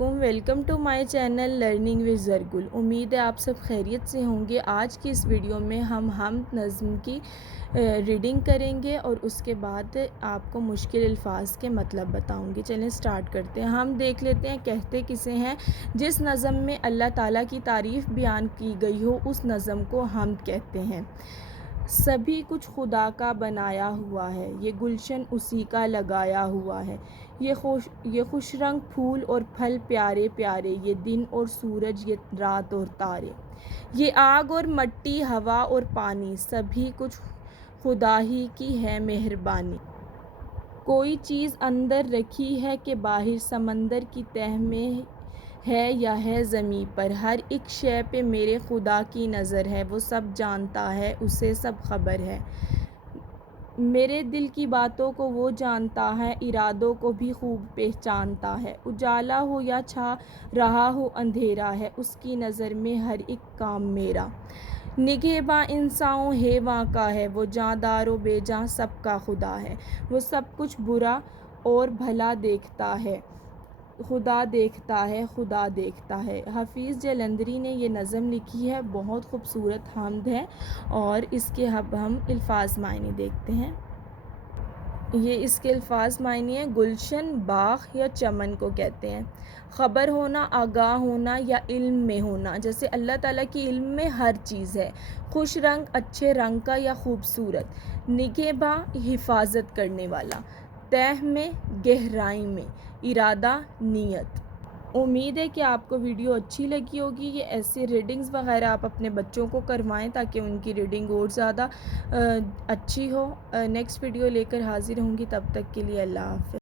علیکم، welcome to my channel learning with Zargul. امید ہے آپ سب خیریت سے ہوں گے۔ آج کی اس ویڈیو میں ہم نظم کی ریڈنگ کریں گے اور اس کے بعد آپ کو مشکل الفاظ کے مطلب بتاؤں گی۔ چلیں سٹارٹ کرتے ہیں۔ ہم دیکھ لیتے ہیں کہتے کسے ہیں۔ جس نظم میں اللہ تعالیٰ کی تعریف بیان کی گئی ہو اس نظم کو حمد کہتے ہیں۔ سبھی کچھ خدا کا بنایا ہوا ہے، یہ گلشن اسی کا لگایا ہوا ہے۔ یہ خوش رنگ پھول اور پھل پیارے پیارے، یہ دن اور سورج، یہ رات اور تارے۔ یہ آگ اور مٹی، ہوا اور پانی، سبھی کچھ خدا ہی کی ہے مہربانی۔ کوئی چیز اندر رکھی ہے کہ باہر، سمندر کی تہہ میں ہے یا ہے زمیں پر، ہر ایک شے پہ میرے خدا کی نظر ہے، وہ سب جانتا ہے، اسے سب خبر ہے۔ میرے دل کی باتوں کو وہ جانتا ہے، ارادوں کو بھی خوب پہچانتا ہے۔ اجالا ہو یا چھا رہا ہو اندھیرا ہے، اس کی نظر میں ہر ایک کام میرا۔ نگہباں انسانوں حیواں کا ہے، وہ جاں دار و بے جاں سب کا خدا ہے۔ وہ سب کچھ برا اور بھلا دیکھتا ہے، خدا دیکھتا ہے، خدا دیکھتا ہے۔ حفیظ جلندری نے یہ نظم لکھی ہے، بہت خوبصورت حمد ہے اور اس کے اب ہم الفاظ معنی دیکھتے ہیں۔ یہ اس کے الفاظ معنی ہیں۔ گلشن باغ یا چمن کو کہتے ہیں۔ خبر ہونا، آگاہ ہونا یا علم میں ہونا، جیسے اللہ تعالیٰ کی علم میں ہر چیز ہے۔ خوش رنگ، اچھے رنگ کا یا خوبصورت۔ نگہباں، حفاظت کرنے والا۔ تہہ میں، گہرائی میں۔ ارادہ، نیت۔ امید ہے کہ آپ کو ویڈیو اچھی لگی ہوگی۔ یہ ایسے ریڈنگز وغیرہ آپ اپنے بچوں کو کروائیں تاکہ ان کی ریڈنگ اور زیادہ اچھی ہو۔ نیکسٹ ویڈیو لے کر حاضر ہوں گی، تب تک کے لیے اللہ حافظ۔